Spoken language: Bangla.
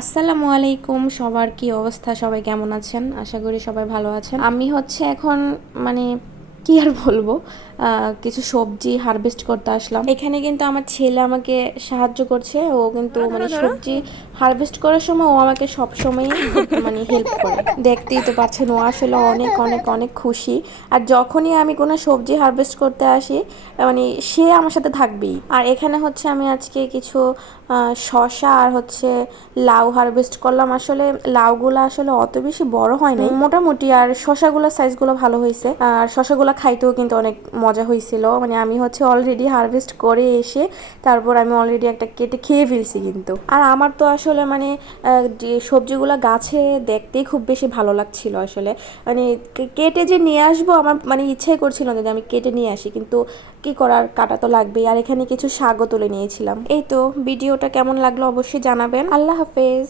আসসালামু আলাইকুম, সবার কি অবস্থা? সবাই কেমন আছেন? আশা করি সবাই ভালো আছেন। আমি হচ্ছে এখন মানে কি আর বলবো, কিছু সবজি হারভেস্ট করতে আসলাম। এখানে কিন্তু আমার ছেলে আমাকে সাহায্য করছে। ও কিন্তু মানে সবজি হারভেস্ট করার সময় ও আমাকে সব সময় মানে হেল্প করে। দেখতেই তো পাচ্ছেন, ও আসলে অনেক অনেক অনেক খুশি। আর যখনই আমি কোনো সবজি হারভেস্ট করতে আসি, মানে সে আমার সাথে থাকবেই। আর এখানে হচ্ছে আমি আজকে কিছু শসা আর হচ্ছে লাউ হারভেস্ট করলাম। আসলে লাউগুলো আসলে অত বেশি বড় হয় নাই, মোটামুটি। আর শসাগুলোর সাইজগুলো ভালো হয়েছে, আর শসাগুলো খাইতেও কিন্তু অনেক মজা হয়েছিল। মানে আমি হচ্ছে অলরেডি হারভেস্ট করে এসে তারপর আমি অলরেডি একটা কেটে খেয়ে ফেলছি কিন্তু। আর আমার তো আসলে মানে যে সবজিগুলো গাছে দেখতেই খুব বেশি ভালো লাগছিল আসলে। মানে কেটে যে নিয়ে আসবো আমার মানে ইচ্ছাই করছিল না যে আমি কেটে নিয়ে আসি, কিন্তু কি করার, কাটা তো লাগবেই। আর এখানে কিছু শাকও তুলে নিয়েছিলাম। এই তো, ভিডিওটা কেমন লাগলো অবশ্যই জানাবেন। আল্লাহ হাফেজ।